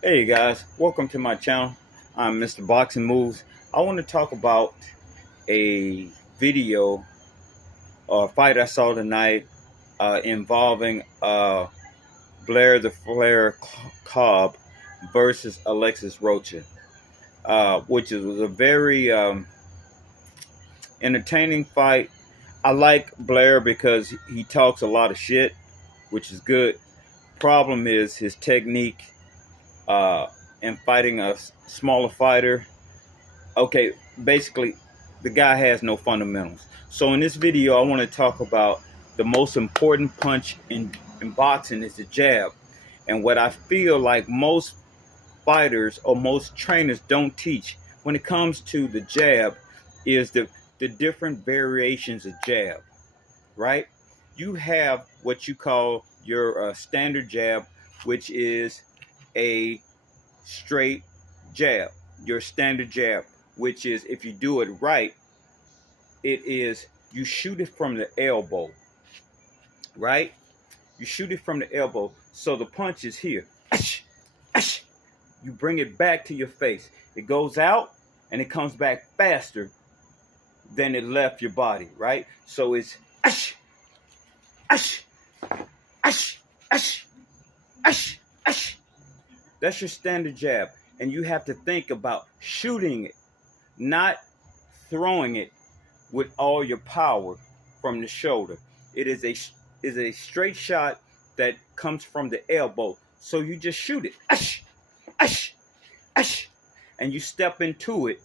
Hey guys, welcome to my channel. I'm Mr. Boxing Moves. I want to talk about a video or fight I saw tonight involving Blair the Flair Cobb versus Alexis Rocha, which was a very entertaining fight. I like Blair because he talks a lot of shit, which is good. Problem is his technique uh, in fighting a smaller fighter. Okay, basically, the guy has no fundamentals. So in this video, I want to talk about the most important punch in boxing is the jab. And what I feel like most fighters or most trainers don't teach when it comes to the jab is the different variations of jab, right? You have what you call your standard jab, which is a straight jab, your standard jab, which is if you do it right, it is you shoot it from the elbow, right? You shoot it from the elbow. So the punch is here. Ash, ash. You bring it back to your face. It goes out and it comes back faster than it left your body, right? So it's ash, ash, ash, ash, ash, ash. That's your standard jab. And you have to think about shooting it, not throwing it with all your power from the shoulder. It is a straight shot that comes from the elbow. So you just shoot it. Ash, ash, ash. And you step into it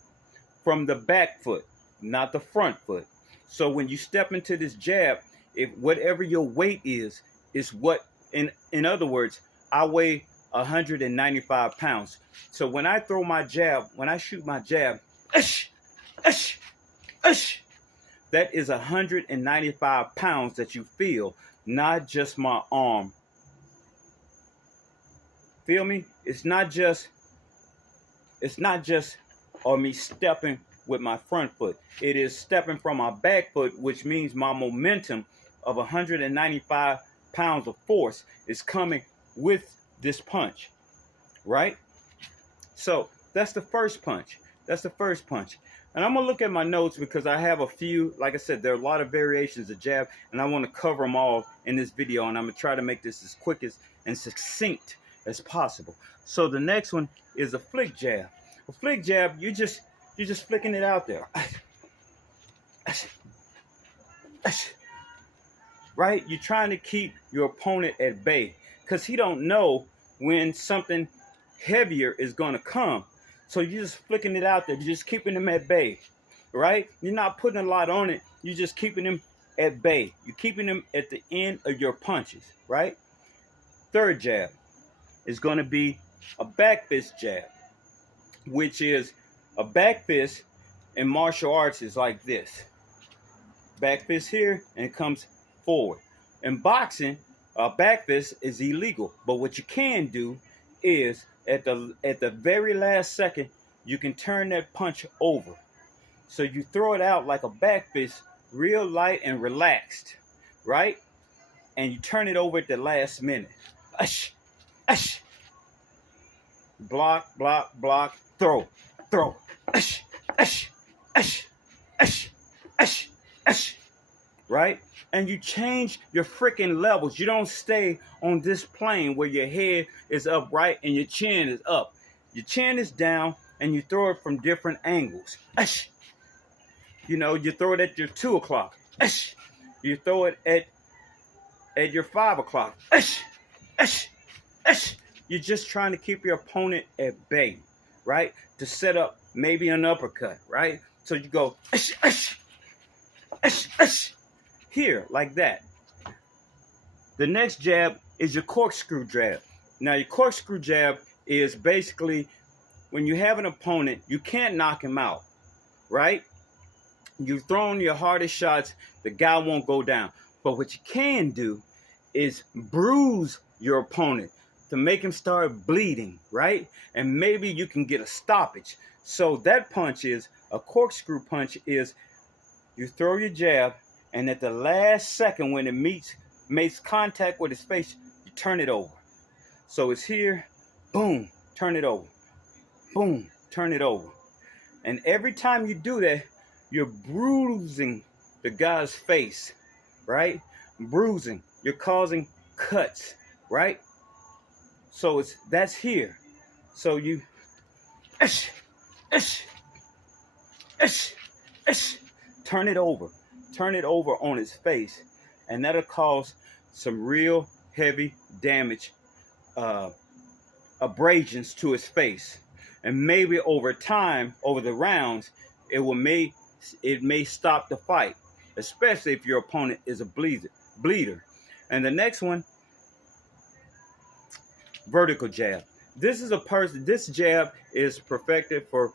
from the back foot, not the front foot. So when you step into this jab, if whatever your weight is what in other words, I weigh 195 pounds. So when I throw my jab, when I shoot my jab, ash, ash, ash, that is 195 pounds that you feel, not just my arm. Feel me? It's not just or me stepping with my front foot. It is stepping from my back foot, which means my momentum of 195 pounds of force is coming with this punch, right? So that's the first punch. That's the first punch. And I'm going to look at my notes because I have a few, like I said, there are a lot of variations of jab, and I want to cover them all in this video, and I'm going to try to make this as quick and succinct as possible. So the next one is a flick jab. A flick jab, you're just flicking it out there. Right? You're trying to keep your opponent at bay because he don't know when something heavier is going to come. So you're just flicking it out there. You're just keeping him at bay, right? You're not putting a lot on it. You're just keeping him at bay. You're keeping him at the end of your punches, right? Third jab is going to be a back fist jab, which is a back fist in martial arts is like this. Back fist here and it comes forward. In boxing, a back fist is illegal, but what you can do is at the very last second, you can turn that punch over. So you throw it out like a back fist, real light and relaxed, right? And you turn it over at the last minute. Ash, ash. Block, block, block, throw, throw. Ash, ash, ash, ash, ash, ash. Right? And you change your freaking levels. You don't stay on this plane where your head is upright and your chin is up. Your chin is down and you throw it from different angles. Ash. You know, you throw it at your 2 o'clock. Ash. You throw it at your 5 o'clock. Ash. Ash. Ash. You're just trying to keep your opponent at bay, right? To set up maybe an uppercut, right? So you go ash, ash, ash, ash. Here, like that. The next jab is your corkscrew jab. Now, your corkscrew jab is basically when you have an opponent, you can't knock him out, right? You've thrown your hardest shots, the guy won't go down. But what you can do is bruise your opponent to make him start bleeding, right? And maybe you can get a stoppage. So that punch is, a corkscrew punch is, you throw your jab, and at the last second when it makes contact with his face, you turn it over. So it's here, boom, turn it over. Boom, turn it over. And every time you do that, you're bruising the guy's face, right? Bruising. You're causing cuts, right? So that's here. So you ish, ish, ish, ish, turn it over. Turn it over on his face. And that'll cause some real heavy damage, abrasions to his face. And maybe over time, over the rounds, it may stop the fight, especially if your opponent is a bleeder. And the next one, vertical jab. This jab is perfected for,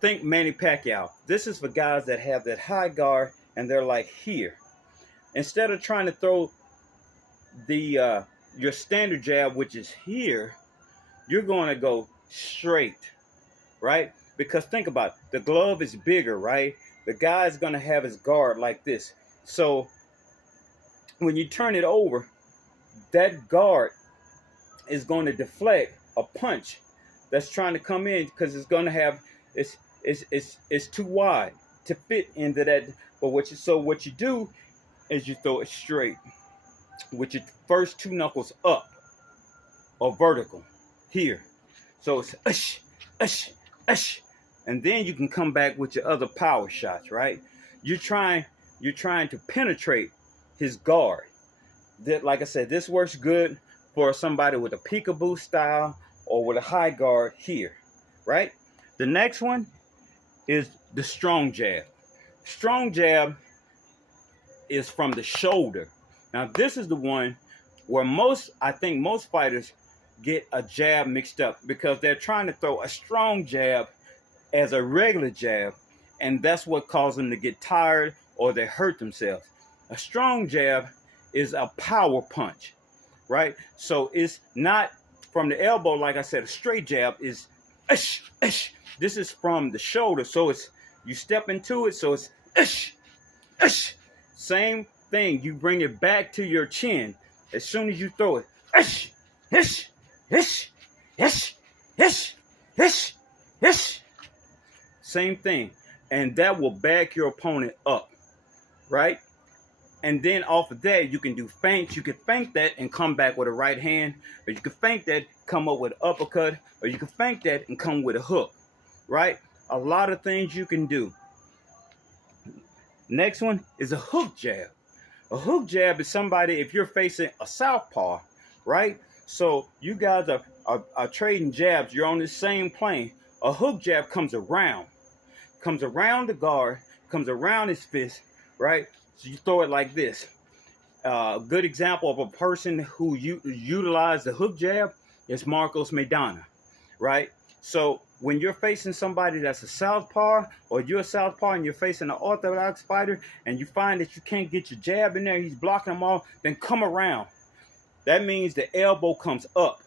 think Manny Pacquiao. This is for guys that have that high guard and they're like here. Instead of trying to throw your standard jab, which is here, you're going to go straight, right? Because think about it, the glove is bigger, right? The guy's going to have his guard like this. So when you turn it over, that guard is going to deflect a punch that's trying to come in, because it's going to have it's too wide to fit into that. But what you do is you throw it straight with your first two knuckles up or vertical here. So it's ush, ush, ush. And then you can come back with your other power shots, right? You're trying to penetrate his guard. That, like I said, this works good for somebody with a peekaboo style or with a high guard here, right? The next one is the strong jab. Strong jab is from the shoulder. Now this is the one where I think most fighters get a jab mixed up, because they're trying to throw a strong jab as a regular jab, and that's what causes them to get tired or they hurt themselves. A strong jab is a power punch, right? So it's not from the elbow. Like I said, a straight jab is ush, ush. This is from the shoulder, so you step into it, so it's ush, ush. Same thing, you bring it back to your chin as soon as you throw it. Ush, ush, ush, ush, ush, ush, ush. Same thing, and that will back your opponent up, right? And then off of that, you can do feints. You can feint that and come back with a right hand, or you can feint that, come up with an uppercut, or you can feint that and come with a hook, right? A lot of things you can do. Next one is a hook jab. A hook jab is somebody, if you're facing a southpaw, right? So you guys are trading jabs. You're on the same plane. A hook jab comes around the guard, comes around his fist, right? So you throw it like this. A good example of a person who utilized the hook jab is Marcos Maidana, right? So when you're facing somebody that's a southpaw, or you're a southpaw and you're facing an orthodox fighter, and you find that you can't get your jab in there, he's blocking them all, then come around. That means the elbow comes up,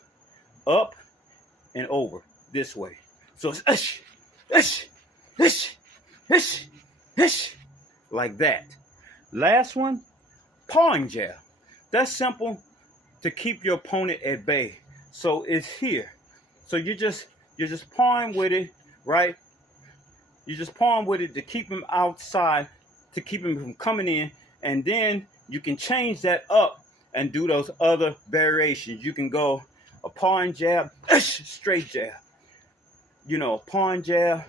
and over this way. So it's ush, ush, ush, ush, ush, like that. Last one, pawing jab. That's simple to keep your opponent at bay. So it's here. So you're just pawing with it, right? You're just pawing with it to keep him outside, to keep him from coming in, and then you can change that up and do those other variations. You can go a pawing jab, straight jab. You know, pawing jab,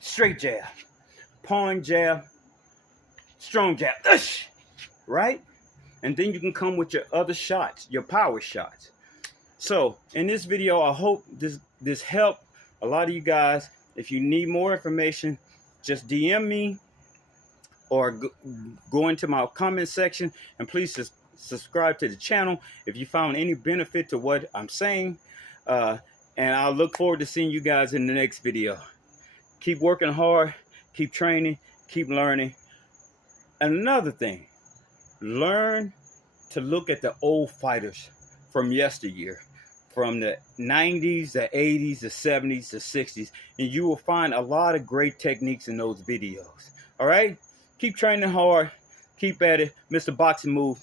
straight jab. Pawing jab, strong jab, right? And then you can come with your other shots, your power shots. So in this video, I hope this helped a lot of you guys. If you need more information, just DM me or go into my comment section, and please subscribe to the channel if you found any benefit to what I'm saying. And I'll look forward to seeing you guys in the next video. Keep working hard, keep training, keep learning. And another thing, learn to look at the old fighters from yesteryear, from the 90s, the 80s, the 70s, the 60s, and you will find a lot of great techniques in those videos. All right? Keep training hard. Keep at it. Mr. Boxing Move.